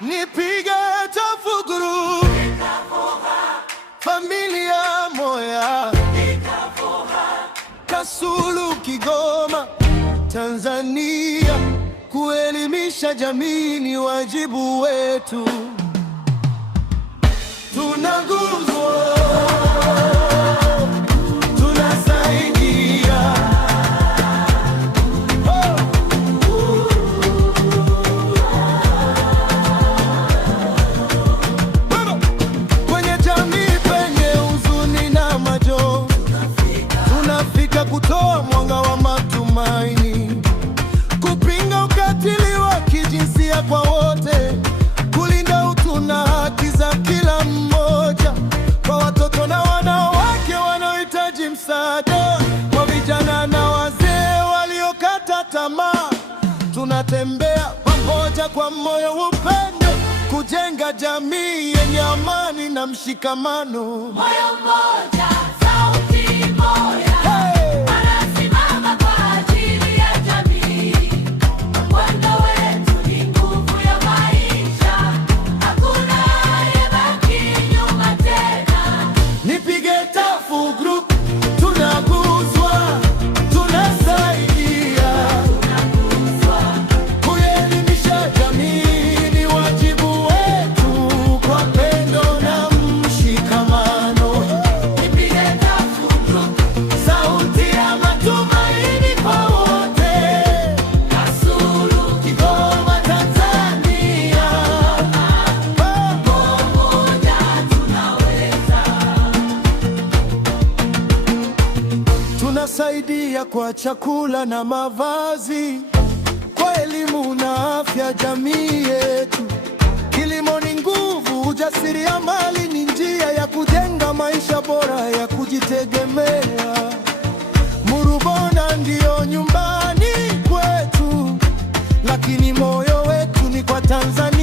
Nipige tafuguru familia moya Kasulu, Kigoma, Tanzania. Kuelimisha jamii ni wajibu wetu. Tunaguzwa, tunasaidia. Kwenye jamii penye huzuni na majonzi, tunafika kutoa mwanga wa matumaini, kupinga ukatili wa kijinsia kwa wote, kulinda utu na haki za kila mmoja, kwa watoto na wanawake wanaohitaji msaada, kwa vijana na wazee waliokata tamaa. Tunatembea pamoja kwa moyo wa upendo, kujenga jamii yenye amani na mshikamano. Moyo mmoja, sauti moja. Anasimama kwa ajili ya jamii. Mwendo wetu ni nguvu ya maisha. Hakuna aliyebaki nyuma tena. Nipige Tafu Group, tunaguzwa, tunasaidia. Kuelimisha jamii ni wajibu wetu, kwa pendo na mshikamano. Nipige Tafu Group, Sauti ya matumaini kwa wote. Kasulu, Kigoma, Tanzania. pamoja tunaweza. Tunasaidia kwa chakula na mavazi, kwa elimu na afya jamii yetu. Kilimo ni nguvu, ujasiriamali ni njia ya kujenga maisha bora ya kujitegemea. Murubona ndiyo nyumbani kwetu, lakini moyo wetu ni kwa Tanzania.